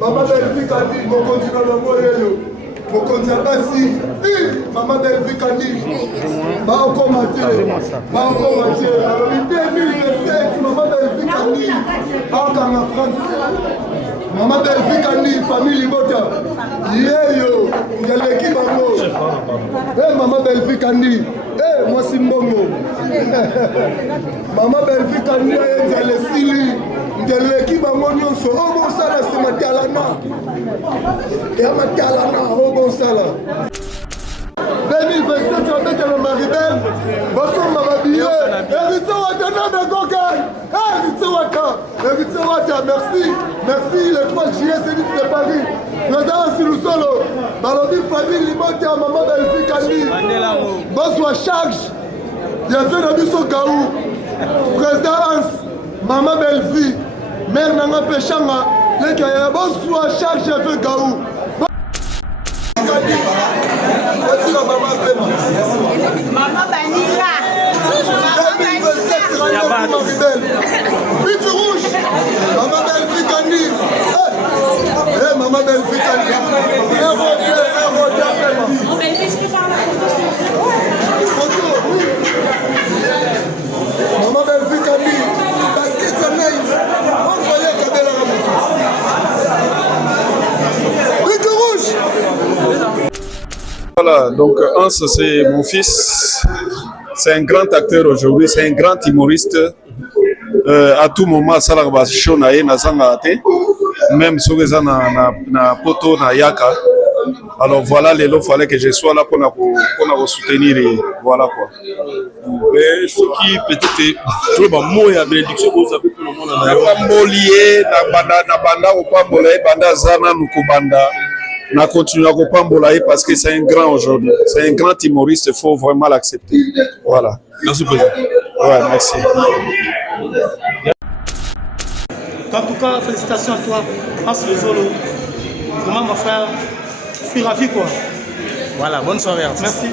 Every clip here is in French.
Maman Belvi Kandi, mon continent de Moyeyo, mon continent Bassi, Maman Belvi Kandi, encore Mathieu, alors 2027, Maman Belvi Kandi, encore en France. Maman Belvi Kandi, famille Libota, Yeyo, il y a l'équipe en haut. Maman Belvi Kandi, moi c'est Mbongo. Maman Belvi Kandi, il y a les Sili. De l'équipe à mon nom, au bon salaire, c'est ma talana. Et à ma talana, au bon salaire. 2027, tu vas mettre le Maribel. Bonsoir, ma bille. Héritier Ouattana de Gogan. Héritier Ouattana, merci. Merci, le 3 juillet, c'est dit de Paris. Président Silousolo. Balobi famille, Limonté à Maman Belvi Kandi. Bonsoir, charge. Il y a fait un bus au Gaou. Président Hans. Maman Belvi. Mère Nanga Pechanga, les gars, bonsoir, charge, j'ai fait Gaou. Maman Banila, But rouge, Maman Belvi Kandi. Maman Belvi Kandi. Maman Belvi Kandi. Voilà, donc Hans, c'est mon fils. C'est un grand acteur aujourd'hui, c'est un grand humoriste. À tout moment, ça va show na ye na zanga ate. Même sur les na poto na yaka. Alors voilà, il fallait que je sois là pour nous soutenir et voilà quoi. Mais ce qui peut-être tout le monde a bénédiction vous savez tout le monde na pambolier na banda au pambola banda zana nukubanda na continuer à pambola parce que c'est un grand aujourd'hui, c'est un grand humoriste, il faut vraiment l'accepter. Voilà. Merci président. Ouais, merci. En tout cas, félicitations à toi, Hans Lezolo. Vraiment mon frère, je suis ravi quoi. Voilà, bonne soirée. Merci.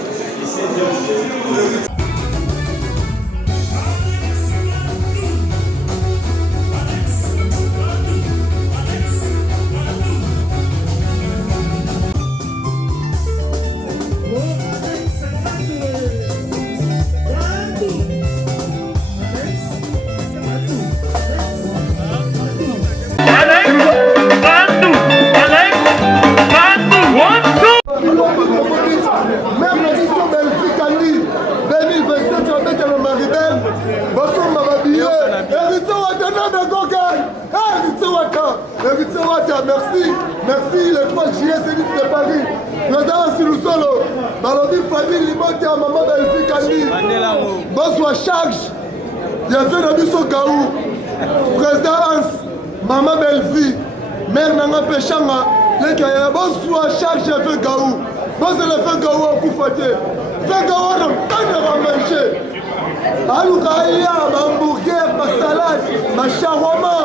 Merci, le 3 juillet, c'est dit de Paris. Président Silousolo. Balobi famille, Limonté à Maman Belvi Kandi. Bonsoir, charge. Il y a fait un bus au Gaou. Président Hans. Maman Belvi. Mère Nanga Pechanga. Les gars, bonsoir, charge, j'ai fait Gaou. Bonsoir, le fait Gaou au Koufatier. Fait Gaou, on a manger. Alouka, il y a un hamburger, ma salade, ma shawarma.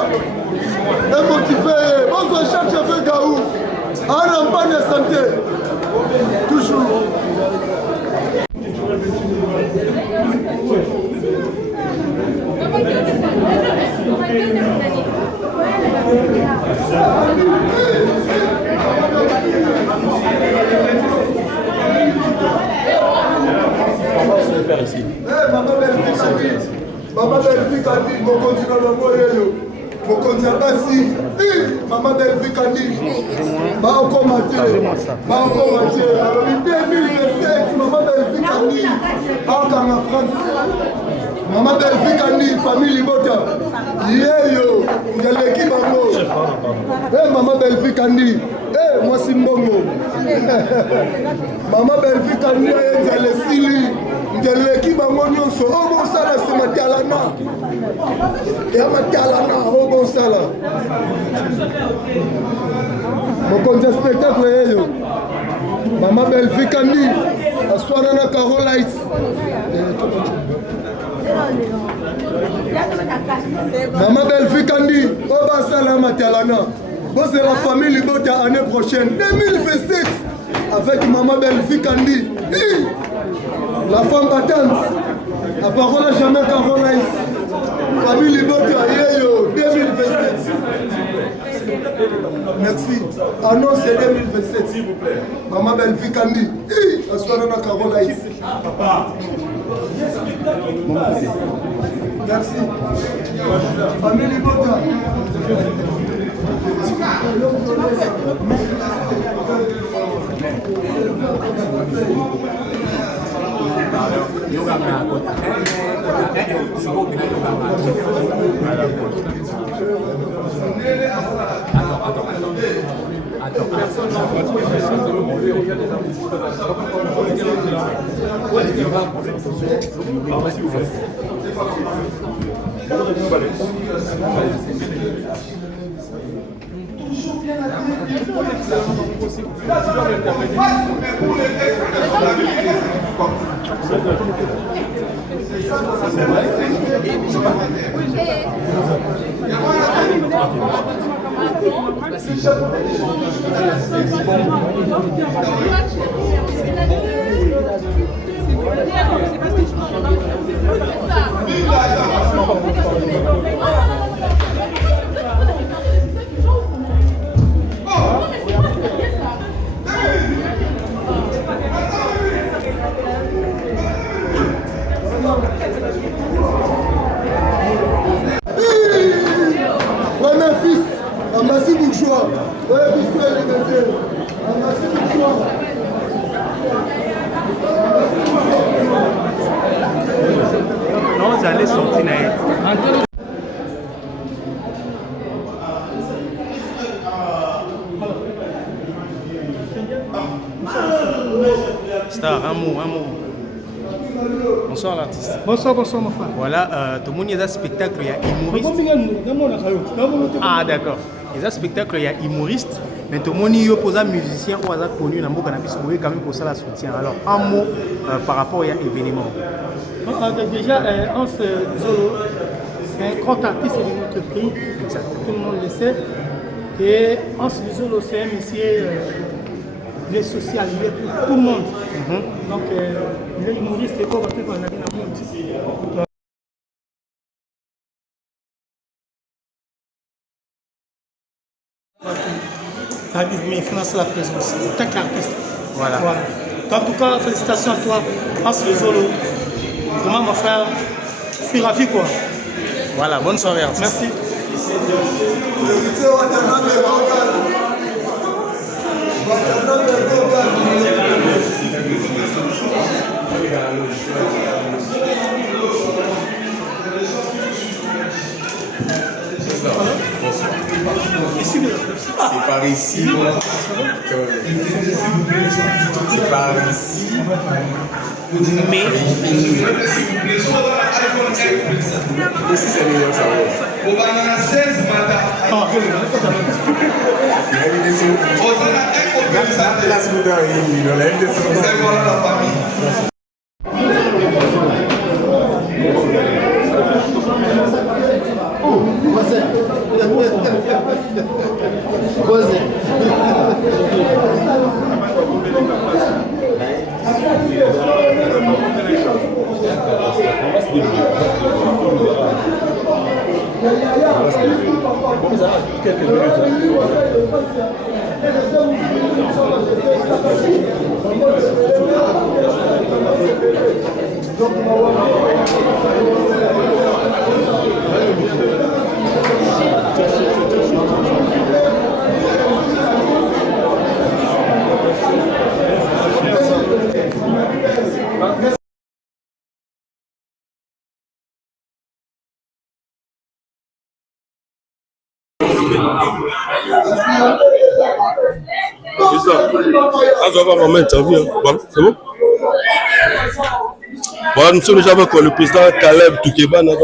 Et motivé. Bonsoir, chaque chef Gaou. On n'a pas de santé. Toujours. Maman Belvi Kandi, mon continent de Moyeyo, mon continent Bassi, Maman Belvi Kandi, encore Mathieu, alors 2027, Maman Belvi Kandi, encore en France. Maman Belvi Kandi, famille Libota, Yeyo, il y a l'équipe en haut. Maman Belvi Kandi, moi c'est Mbongo. Maman Belvi Kandi, il y a les Sili. De l'équipe à mon nom, au bon salaire, c'est ma talana. Et à ma talana, au bon salaire. Mon compte de spectacle est là. Maman Belvi Kandi, à Soirana Carolites. Maman Belvi Kandi, au bon salaire, ma talana. Bon, c'est la famille Libota l'année prochaine, 2027, avec Maman Belvi Kandi. La femme battante, la parole n'a jamais Carolites. Famille Libota, 2027. Merci. Annonce 2027. S'il vous plaît. Maman Belfi Kandi. Assoirana Carole Aïs. Papa. Merci. Famille Bota. Ouais, mon fils, Amassi Bourgeois. Ouais, Biscuit Liberté. Amassi Bourgeois. Non, j'allais sortir. Star, un mot. Bonsoir l'artiste. Bonsoir, mon frère. Voilà, tout le monde, il y a un spectacle, il y a humoriste. Ah, d'accord. Il y a un spectacle, il y a humoriste. Mais tout le monde, il y a un musicien ou un connu dans le cannabis, vous quand même pour ça la soutien. Alors, un mot par rapport à l'événement. Déjà, Hans Zolo, c'est un grand artiste de notre pays. Exactement. Tout le monde le sait. Et Hans Zolo, c'est un monsieur. Il est social, il est pour tout le monde. Donc, il est humoriste et comme tout le monde. Mais il finance la présence, en tant qu'artiste. Voilà. En tout cas, félicitations à toi, Hans Zolo. Vraiment, mon frère, je suis ravi quoi. Voilà, bonne soirée artiste. Merci. C'est par ici. C'est par ici. Mais Ici, c'est meilleur ça. Au banana 16 matin. C'est voilà la famille. Ma interview. Voilà, c'est bon. Voilà, nous sommes déjà avec le président Caleb Toukeba, donc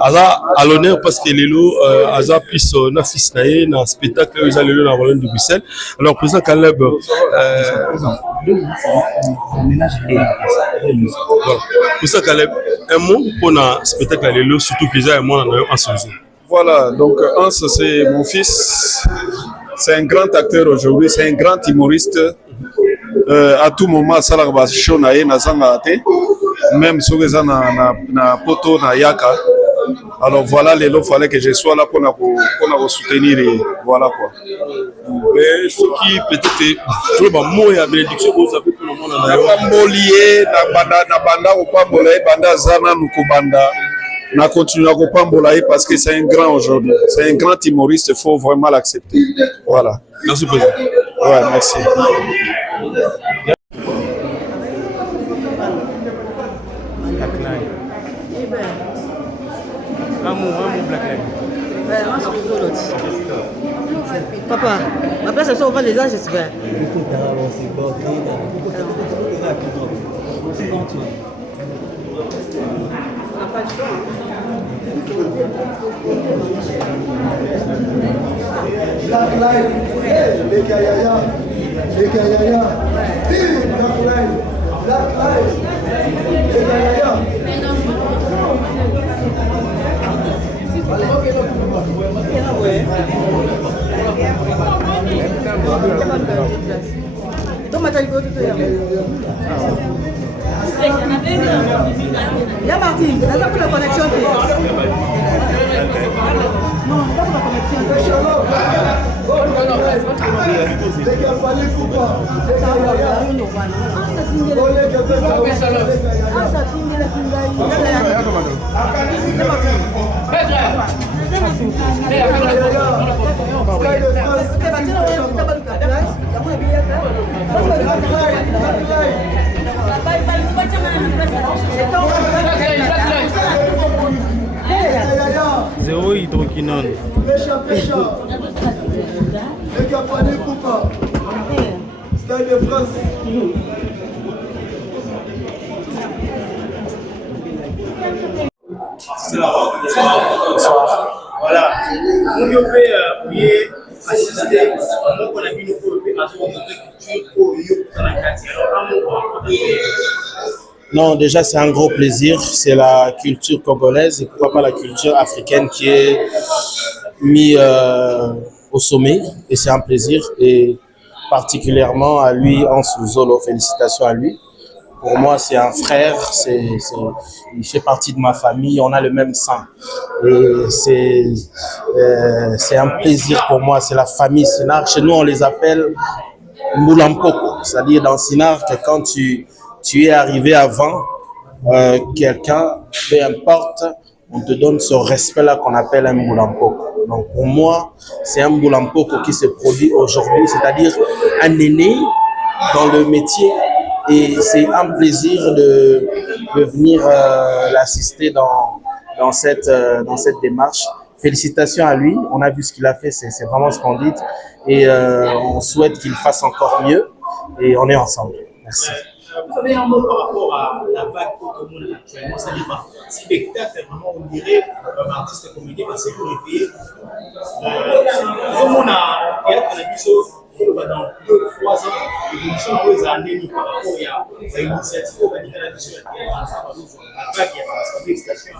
à l'honneur parce que Lelo a plus un fils dans un spectacle où ils allaient dans la Wallonie de Bruxelles. Alors, président Caleb, voilà. Président Caleb, un mot pour un spectacle à Lelo, surtout que j'ai un mot en solution. Voilà, donc Hans, c'est mon fils. C'est un grand acteur aujourd'hui, c'est un grand humoriste. À tout moment, ça va show na nazanga ate. Même si on est na poto na yaka. Alors voilà, il fallait que je sois là pour nous soutenir. Et voilà quoi. Mais ce qui peut-être je le mot et à bénédiction vous avez tout le monde en na pambolier na banda kopambola banda zana nukobanda na continuer à kopambola parce que c'est un grand aujourd'hui, c'est un grand humoriste, il faut vraiment l'accepter. Voilà. Merci président. Ouais, merci. Papa, ma place, on va les âges, j'espère. Black Lives, les Kayaya, les Kayaya, Black Lives, Black Lives, les Kayaya. Il y a Martine, là, ça pour la connexion. Non, pas pour la connexion. Zéro hydroquinone. Pécha. Les gars, Fanny Poupa. Stade de France. Voilà. Nous avons assisté à mon avis, Non, déjà c'est un gros plaisir, c'est la culture congolaise et pourquoi pas la culture africaine qui est mise au sommet et c'est un plaisir et particulièrement à lui, Hans Luzolo, félicitations à lui. Pour moi, c'est un frère, il fait partie de ma famille, on a le même sang. Et c'est un plaisir pour moi, c'est la famille Sinar. Chez nous, on les appelle Moulampoko, c'est-à-dire dans Sinar, que quand tu es arrivé avant quelqu'un, peu importe, on te donne ce respect-là qu'on appelle un Moulampoko. Donc pour moi, c'est un Moulampoko qui se produit aujourd'hui, c'est-à-dire un aîné dans le métier. Et c'est un plaisir de venir l'assister dans cette démarche. Félicitations à lui, on a vu ce qu'il a fait, c'est vraiment splendide. Et on souhaite qu'il fasse encore mieux. Et on est ensemble. Merci. Vous avez un mot par rapport à la vague que tout le monde actuellement, ça dépend. Spectacle, vraiment, on dirait, un artiste comédien va se réveiller. Comme on a théâtre à la mission, dans 2-3 ans, l'évolution des années par rapport à une initiative, on va dire à la mission, la vague, il y a des stations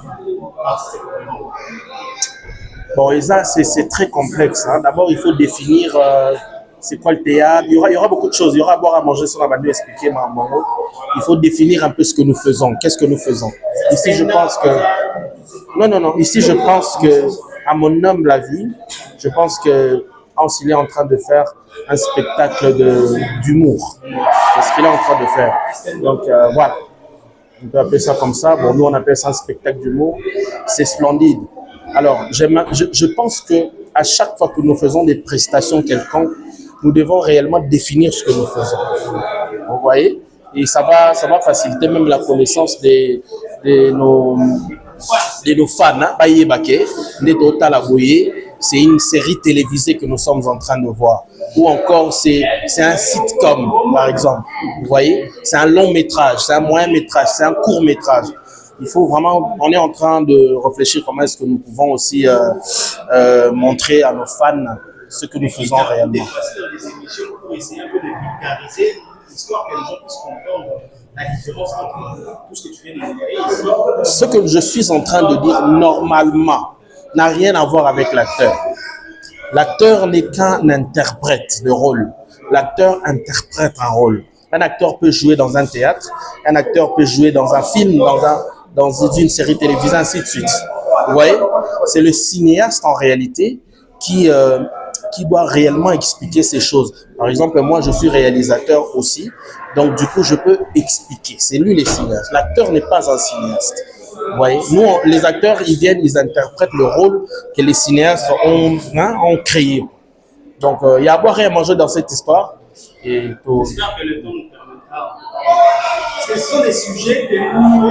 artistes comédiens. Bon, et ça, c'est très complexe. Hein. D'abord, il faut définir c'est quoi le théâtre. Il y aura beaucoup de choses. Il y aura à boire, à manger, ça va nous expliquer, Maman. Il faut définir un peu ce que nous faisons. Qu'est-ce que nous faisons? Ici, je pense que... Non. Ici, je pense que, à mon humble avis, je pense que Hans, il est en train de faire un spectacle d'humour. C'est ce qu'il est en train de faire. Donc, voilà. On peut appeler ça comme ça. Bon, nous, on appelle ça un spectacle d'humour. C'est splendide. Alors, je pense qu'à chaque fois que nous faisons des prestations quelconques, nous devons réellement définir ce que nous faisons. Vous voyez? Et ça va faciliter même la connaissance de nos fans. C'est une série télévisée que nous sommes en train de voir. Ou encore, c'est un sitcom, par exemple. Vous voyez? C'est un long métrage, c'est un moyen métrage, c'est un court métrage. Il faut vraiment, on est en train de réfléchir comment est-ce que nous pouvons aussi montrer à nos fans ce que nous faisons réellement. Pour essayer un peu de vulgariser l'histoire, que les gens puissent comprendre la différence entre tout ce que tu viens de dire. Ce que je suis en train de dire normalement n'a rien à voir avec l'acteur. L'acteur n'est qu'un interprète de rôle. L'acteur interprète un rôle. Un acteur peut jouer dans un théâtre, un acteur peut jouer dans un film, dans une série télévisée, ainsi de suite. Vous voyez, c'est le cinéaste en réalité qui doit réellement expliquer ces choses. Par exemple, moi, je suis réalisateur aussi, donc du coup, je peux expliquer. C'est lui le cinéaste. L'acteur n'est pas un cinéaste. Vous voyez, nous, les acteurs, ils viennent, ils interprètent le rôle que les cinéastes ont créé. Donc, il y a à boire et à manger dans cette histoire. Et tout. Ce sont des sujets que nous,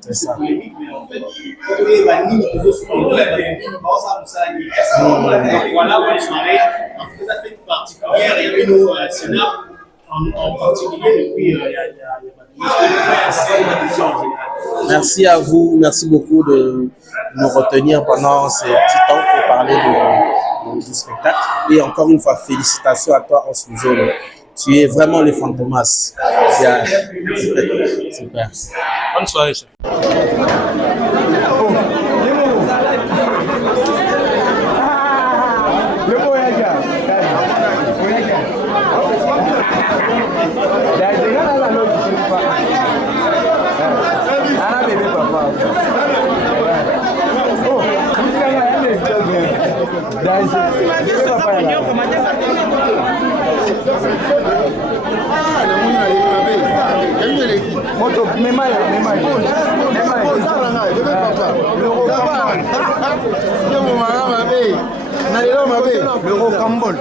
c'est ça. Voilà une soirée tout à fait particulière et puis nous, Sénat en particulier, depuis Merci à vous, merci beaucoup de nous retenir pendant ces petits temps pour parler du spectacle. Et encore une fois, félicitations à toi, Ansuzolo. Tu es vraiment le Fantomas. Super. Bonne soirée, chef. L'euro Cambol.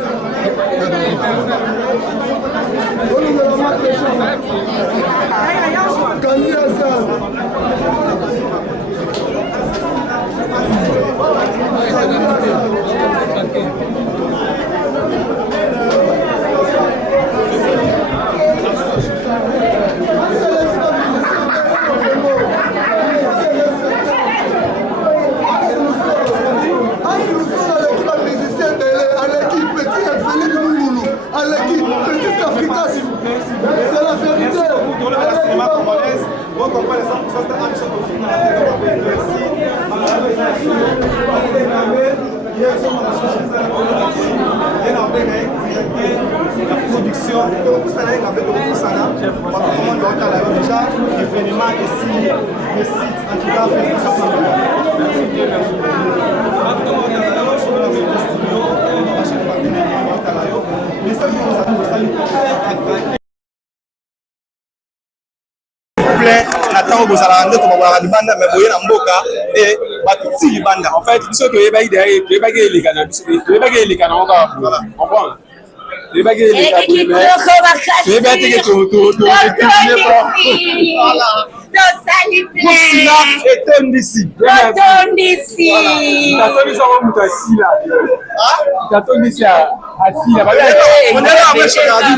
Nathan Bozala nde tobabola libanda mais boye na mboka et batuti libanda en fait biso to yebaki derrière to yebaki elikana biso to yebaki elikana on va comprendre to yebaki elikana to yebaki ke to voilà Kusila etondisi Etondisi tatondisi on mutasila tatondisi asila baba on est là avec Chagadi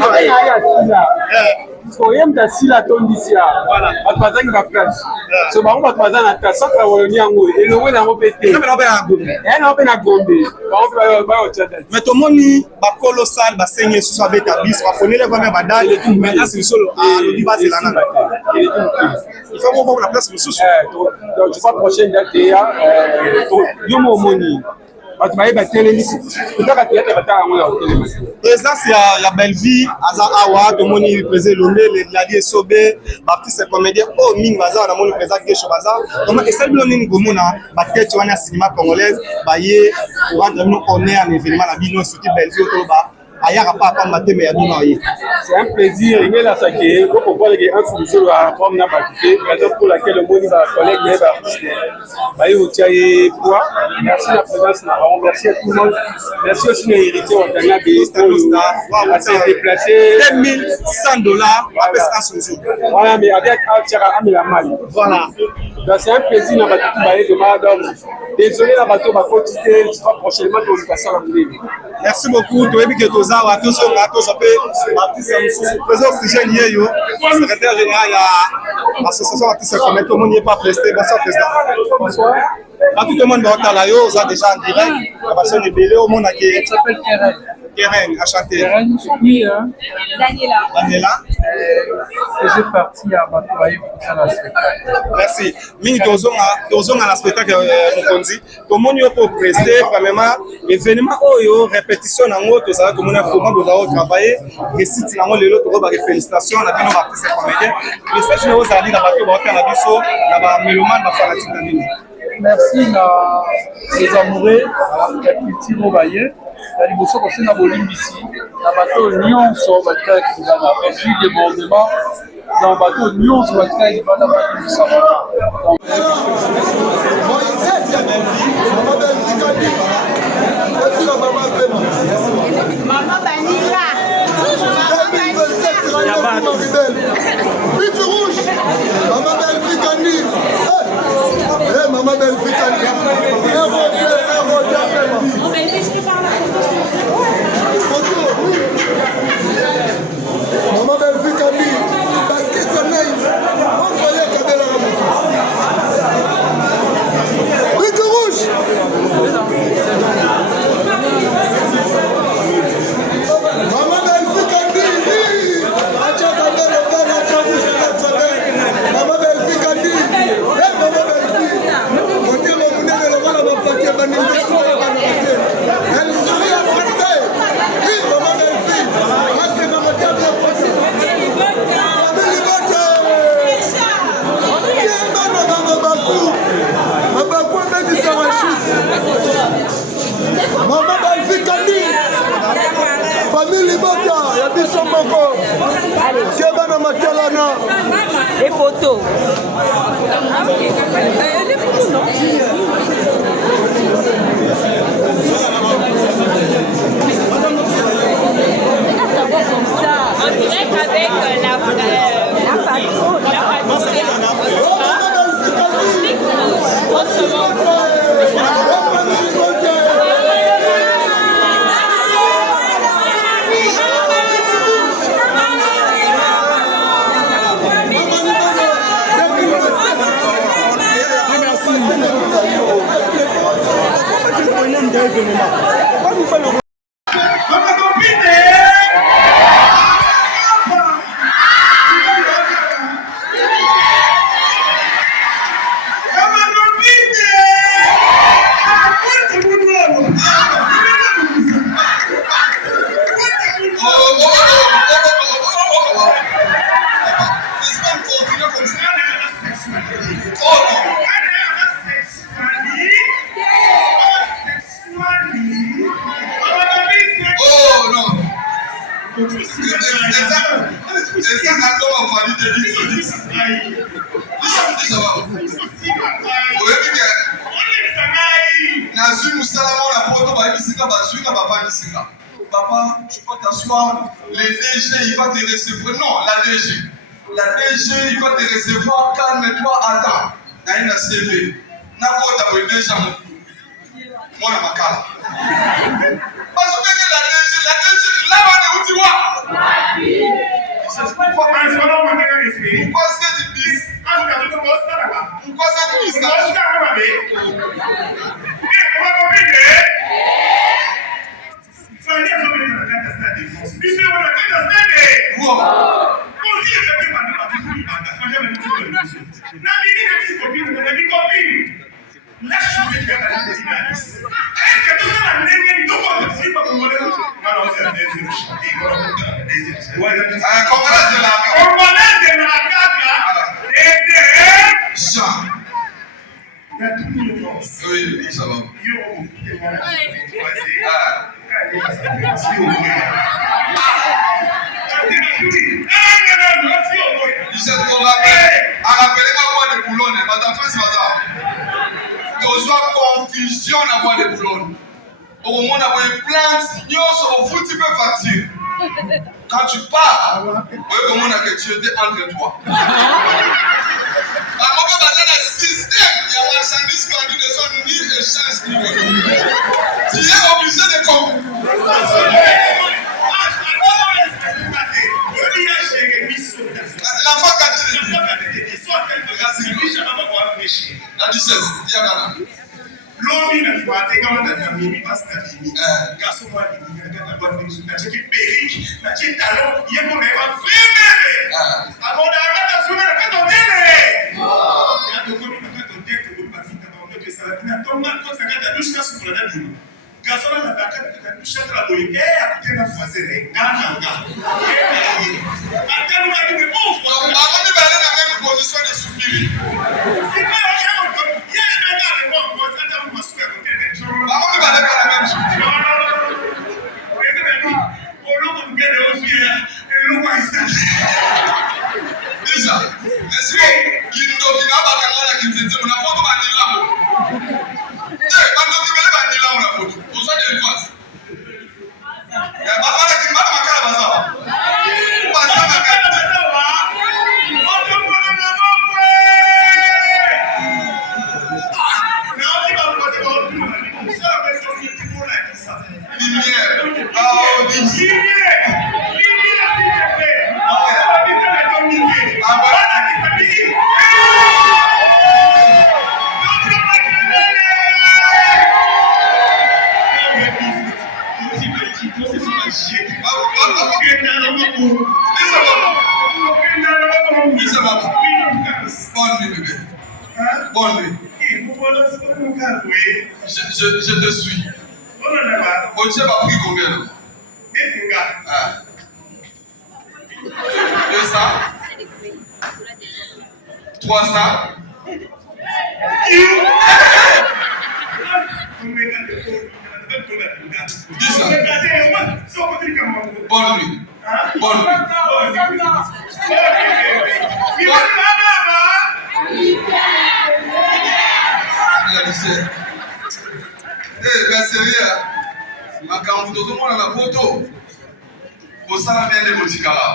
soyem ta sila tondisia bato bazangi bafrase so bango bato baza na ta centre ya woloni yango elongo nango mpe te yango mpe na gombe bango mpe bayotiata mais tomoni bakolosal basengi esusu abeta biso bafonele vraimen badate mais asi lisolo alobi bazela nana il faut qu'on la place mosusu donc je crois prochaine date ya yo mo omoni bato bayeba telemi kutaka teyate batala yango ya hotelema présence ya Belleville aza awa tomoni président Lomé Ladi Esobe baptiste comédien o mingi baza na moni président Gesho baza donc esali bilo nini komona batete wana cinéma congolaise baye pour rendre nous honneur à l'événement la bino surtout Belleville toloba ayaka pa pamba te mais ya bino aye c'est un plaisir ingela sake ko comprendre que un fournisseur a comme na bakité raison pour laquelle le moni ba collègue mais ba artiste baye otiaye poids merci la présence na merci à tout le monde merci aussi les héritiers au Tanga de s'est déplacé $2100 après ça voilà mais avec Altiara Amila Mali voilà donc c'est un plaisir na battu baye de madame désolé la bateau ba quantité je crois prochainement on va passer à la boulevard merci beaucoup toyebi ke tozawa tozonga tozape artiste mosusu président oxygène yeyo secrétaire général ya l'association artiste commettre au monde pas presté bonsoir président à tout le monde dans la yo ça déjà en direct la personne est belé au monde qui s'appelle Terrel Keren, à chanter. Keren, oui. Daniela. Daniela. Faisait partie à Batoaï pour faire la spectacle. Merci. Mingi tozonga na spectacle mokonzi. Tomoni yo pour prester premièrement événement oyo répétition nango tozala komona comment tozala travailler récite nango lelo to ba félicitations na bino ba artiste comédien. Message na ozali na bato ba faire na biso na ba mélomane ba fanatique na bino. Merci les amoureux ya culture obaye na liboso kosina bolimbisi na bato nyonso batikaki kozala reçu débordement dans bato nyonso batikaki bana balimbisa Maman Banila. Bitu rouge. Maman Belfi Kandi. Eh, Maman Belfi Kandi. Maman Belfi Kandi. Basket Sanaï. On voyait Kabela Ramon. Bitu rouge. Maman Belfi Kandi. Acha Kabela Bana Chabush Katsabé. Maman Belfi Kandi. Eh, Maman Belfi. Côté mon monde le voilà mon paquet Bani Belfi. Elle sourit à français. Oui, Maman Belfi. Moi c'est Maman Diable. Famille Bote. Qui est Maman Bakou? Bakou avec du Sarachis. Maman Belfi Kandi. Famille Bote. Il y a du son encore. Qui est Maman Makalana? Les photos. On dirait qu'avec la Papa, tu peux t'asseoir, les DG, il va te recevoir. Non, la DG. La DG, il va te recevoir, calme-toi, attends. N'a une CV. N'a pas de DG. Moi, je m'accale. Parce que la DG, là, on est où tu vois? Pourquoi cette bis? Pourquoi cette bis? Oui, ça va. Rappelez-moi de boulonne, madame Fès Bazar. Confusion à bois de boulonne. Au moment où on plante, au foot, tu peux facture. Quand tu pars, comment on a que tu étais entre toi. Alors, on va le système, il y a un marchandise vendu de son ni échange ni. Tu es obligé de comprendre. L'enfant la 16, il y a L'homme n'a pas été quand même dans Mimi parce que Mimi, garçon moi il dit que la bonne musique, n'a pas périque, n'a pas talent, il est pour les voir vraiment. Avant d'arriver à soulever le canton d'elle. Il y a de quoi nous canton d'elle que nous passons dans notre salle. N'a pas mal quand ça gâte à douche sur la nature. Garçon là la carte de douche à la boîte et à côté de la voisine, ganga. Attends nous allons nous ouvre. On va aller dans la même position de soupir. C'est pas Déjà, merci beaucoup. Qui nous donne la bagarre qui nous dit on a photo vanilla. Eh, quand tu veux vanilla on a photo. Pour ça de face. Ya baba la qui m'a makala baza. Baza makala baza. Oto mwana na mamwe. Na on va poser bon. Ça va être un petit peu là qui ça. Lumière. Ah, lumière. Bonne nuit. Je te suis. Bon, tu as pris combien? 200 300 Bonne nuit. Bonne nuit. Eh, ben sérieux. Ma quand vous devez voir la photo. Pour ça, bien les motikala.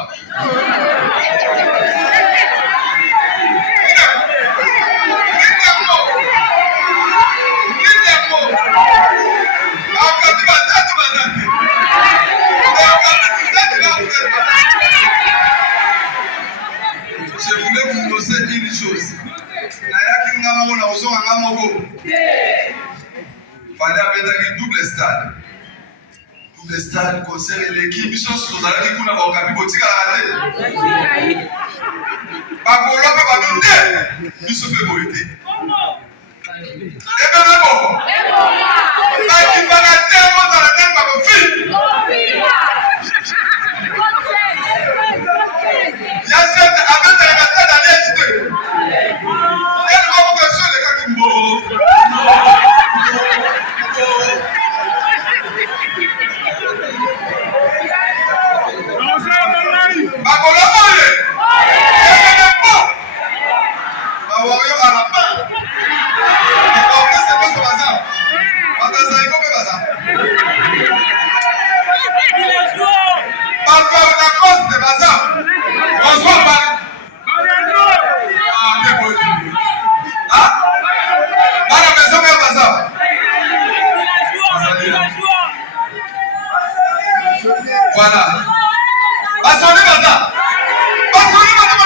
Je voulais vous annoncer une chose. Fallait mettre un double stade. Double stade, concert et l'équipe. Ils sont sur les allées qui ont un boutique à la tête. Pas pour l'homme, pas pour l'homme. Ils se fait boiter. Et bien, bon. Pas qu'il va la terre, moi, dans la tête, pas mon fils. Il y a cette avec un stade à l'est. Elle va vous faire sur les cas qui m'ont. Voilà. Basone baza. Basone baza.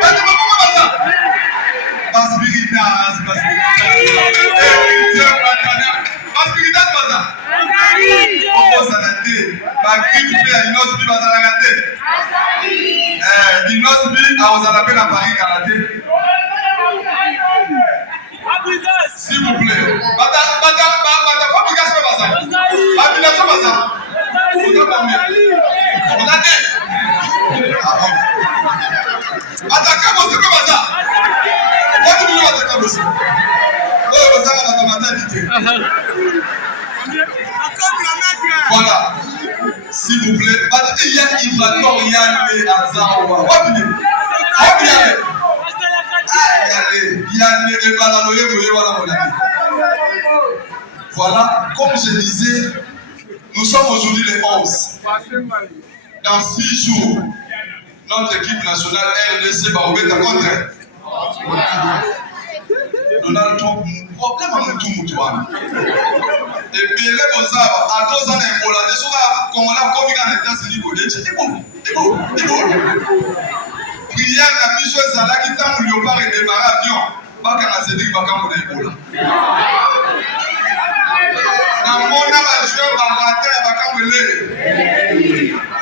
Basone baza. Basbiritas, Basbiritas baza. Comment ça l'a dit? Bagriff fait une osbi baza la gâté. Une osbi a osé l'appeler à Paris karaté. S'il vous plaît. Bata fabrication baza. Fabrication baza. Attaquez vos épées, Baza. Vous attaquez vos épées. Voilà. S'il vous plaît. Il y a Ibrator, il y a les Azawa. Voilà. Comme je disais, nous sommes aujourd'hui les 11. Dans 6 jours, notre équipe nationale RDC va ouvrir la contre. Donald Trump, problème à tout le monde. Et puis, les Bozars, à 2 ans, pour la décision, comme on a commis en États-Unis, c'est bon. Prière, la mission, c'est là qui t'a voulu pas redémarrer l'avion. bakanga Cédric bakambo na Ebola na mona ba joueur ba rater bakambo ele.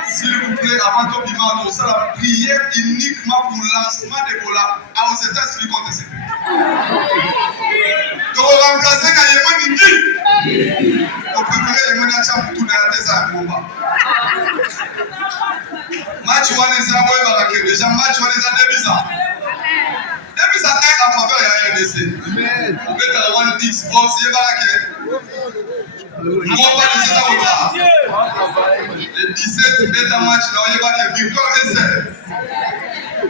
S'il vous plaît, avant de bima to la prière uniquement pour le lancement d'Ebola aux États-Unis contre ces pays. Donc remplacer na yemoni ndi on peut faire yemoni acha mtu na tesa ngomba. Match one is a boy ba déjà match one is a debisa. Debisa est en faveur ya RDC. Amen. On peut à one Xbox yebarake. Ngomba de ça au le 17 beta match na yebarake victoire et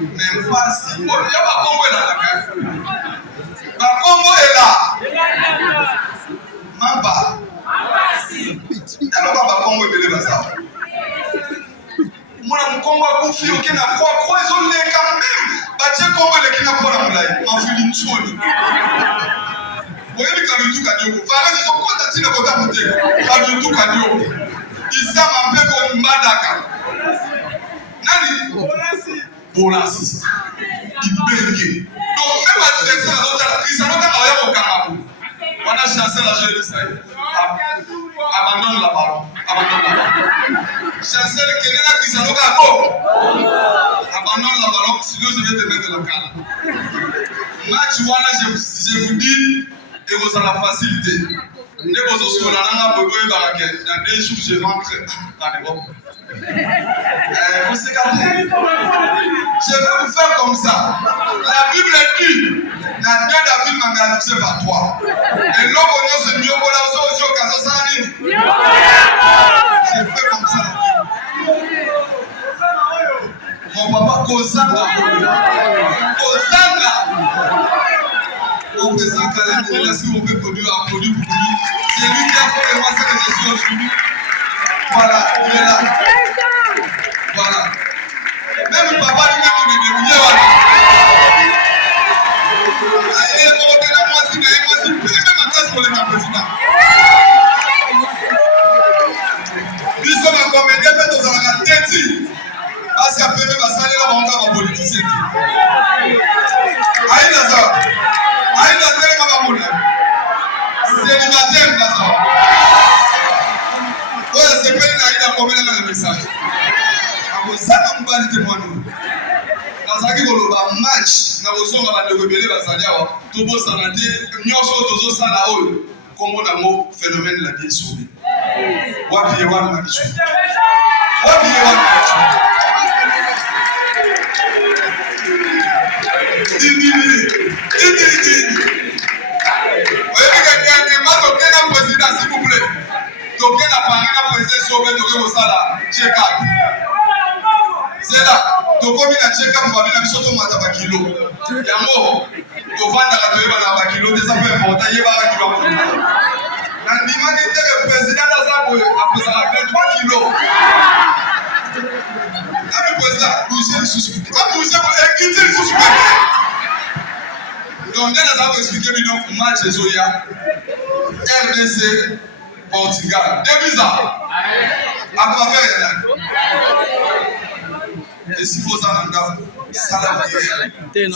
même pas si on y a pas Congo là la case. Ba Congo est là. Mamba. Alors ba Congo est belé basa. Mwana mkongo akufi okena kwa ezole quand même batie Congo le kina pona mulai mafili nsoni. Oyebi kalutu kadioko. Farasi sokota tina kota muteko. Kalutu kadioko. Isama mpeko mbadaka. Nani? Bolasi. Ibenge. Donc même adversaire à l'autre, ils sont en train de Kamaru. On a chassé la jeunesse. Abandonne la ballon. Abandonne la ballon. Chasser le Kenya qui s'en va à abandonne la ballon, sinon je vais te mettre dans le cadre. Match one, je vous dis, et vous avez la facilité. Les beaux sur la langue, vous pouvez barraquer. Dans 2 jours, je rentre dans les bombes. Vous savez, je vais vous faire comme ça. La Bible dit, la Dieu David m'a réalisé par toi. Et l'homme au se mieux pour la chose au cas où ça arrive. Je fais comme ça. Mon papa Kozanga. Au président Kalem, il est là si on peut produire un produit pour lui. C'est lui qui a fait le massacre de Jésus aujourd'hui. Voilà, il est là. Voilà. Même le papa lui a dit voilà. Il est mort de la moitié, il est même en classe pour le président. Ils sont en comédie, mais dans la tête. Parce qu'il y a peu de basales là, on va en politicien. Aïe, Lazare. Aïe, Lazare, ma mamoune. Célibataire, Lazare. Ouais, c'est pas une aïe à combien dans le message. Ça n'a pas été moi nous. Nazaki koloba match na bozonga ba de rebelle basalia to bossa na te nyonso tozo sala oyo kombo na mo phénomène la bien sauvé. Wapi wan match. Wapi wan match. Didi. Oye que mato kena président s'il vous plaît. Donc na Paris na président sauvé to ko sala check up. C'est là, tu as un check-up pour aller sur ton kilo. Il y a un mot, tu vas dans un kilo, c'est important, il y a un kilo. La demande était le président de la Zambie, après ça, 23 kilos. Le président, bougez le sous-sous. Bougez le sous-sous. Donc, nous avons expliqué le match de Zoya, RDC, Portugal. 2 ans. À travers et si vous en avez ça la prière, c'est